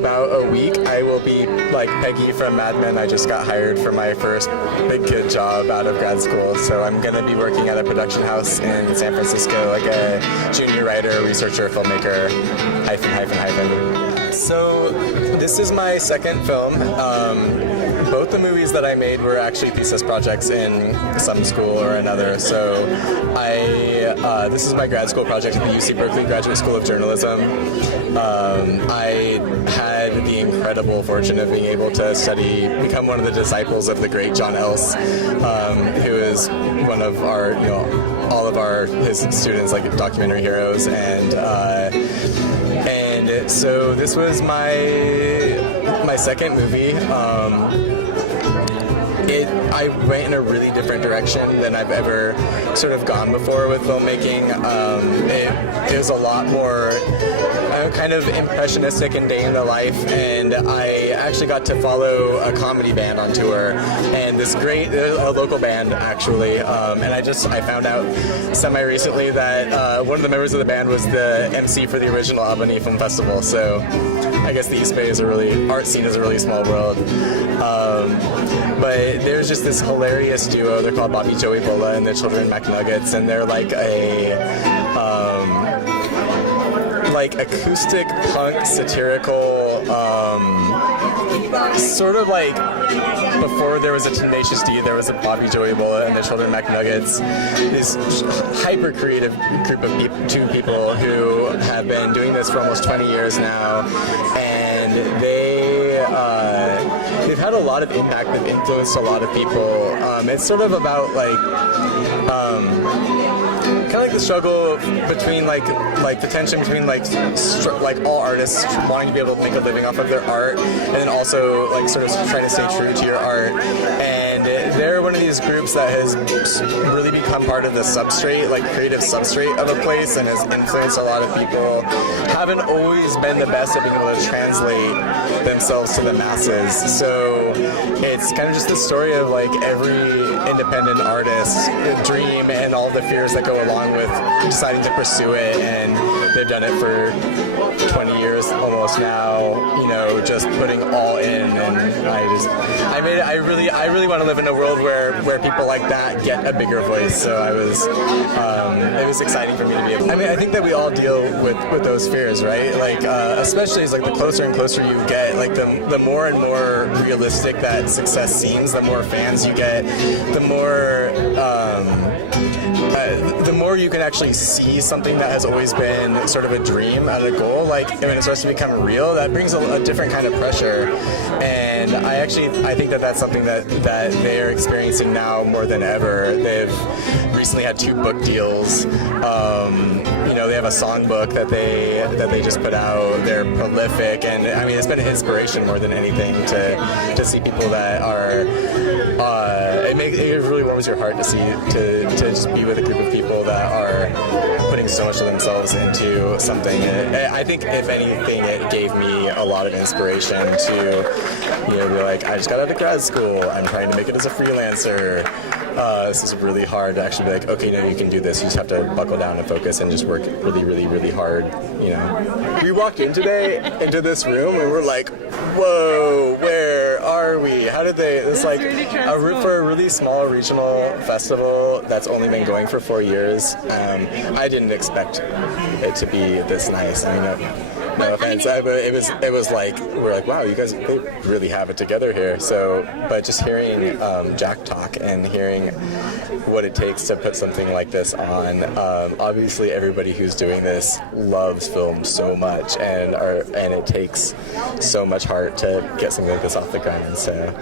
about a week, I will be like Peggy from Mad Men. I just got hired for my first big kid job out of grad school, so I'm going to be working at a production house in San Francisco, like a junior writer, researcher, filmmaker, hyphen. So this is my second film. Both the movies that I made were actually thesis projects in some school or another. So this is my grad school project at the UC Berkeley Graduate School of Journalism. I had the incredible fortune of being able to become one of the disciples of the great John Else, who is one of our, all of his students, like documentary heroes, and so this was my second movie. I went in a really different direction than I've ever sort of gone before with filmmaking. It was a lot more kind of impressionistic and day in the life, and I actually got to follow a comedy band on tour, and a local band actually, and I found out semi-recently that one of the members of the band was the MC for the original Albany Film Festival, so I guess the East Bay art scene is a really small world. But there's just this hilarious duo. They're called Bobby Joey Bola and the Children McNuggets, and they're like a acoustic punk satirical sort of like before there was a Tenacious D, there was a Bobby Joey Bola and the Children McNuggets. This hyper creative group of two people who have been doing this for almost 20 years now, and they've had a lot of impact. They've influenced a lot of people. It's sort of about kind of like the struggle between like the tension between like all artists wanting to be able to make a living off of their art, and then also like sort of trying to stay true to your art. And they're one of these groups that has really become part of the substrate, like creative substrate of a place, and has influenced a lot of people. Haven't always been the best at being able to translate themselves to the masses. So it's kind of just the story of like every independent artist's dream and all the fears that go along with deciding to pursue it, and they've done it for 20 years almost now, just putting all in. And I really want to live in a world where people like that get a bigger voice. So it was exciting for me to be able. I think that we all deal with those fears, right? Like especially as like the closer and closer you get, like the more and more realistic that success seems, the more fans you get, the more you can actually see something that has always been sort of a dream and a goal, like when it starts to become real, that brings a different kind of pressure. And I think that that's something that they're experiencing now more than ever. They've recently had 2 book deals. They have a songbook that they just put out. They're prolific, and it's been an inspiration more than anything to see people that are. It really warms your heart to see to just be with a group of people that are putting so much of themselves into something. I think if anything, it gave me a lot of inspiration to be like, I just got out of grad school. I'm trying to make it as a freelancer. This is really hard to actually be like, okay, no, you can do this. You just have to buckle down and focus and just work really, really, really hard, We walked into this room and we're like, whoa, where are we? How did they, it's like a room for a really small regional festival that's only been going for 4 years. I didn't expect it to be this nice. No offense, but it was like, we're like, wow, you guys, they really have it together here. So, but just hearing Jack talk and hearing what it takes to put something like this on, obviously everybody who's doing this loves film so much, and it takes so much heart to get something like this off the ground. So.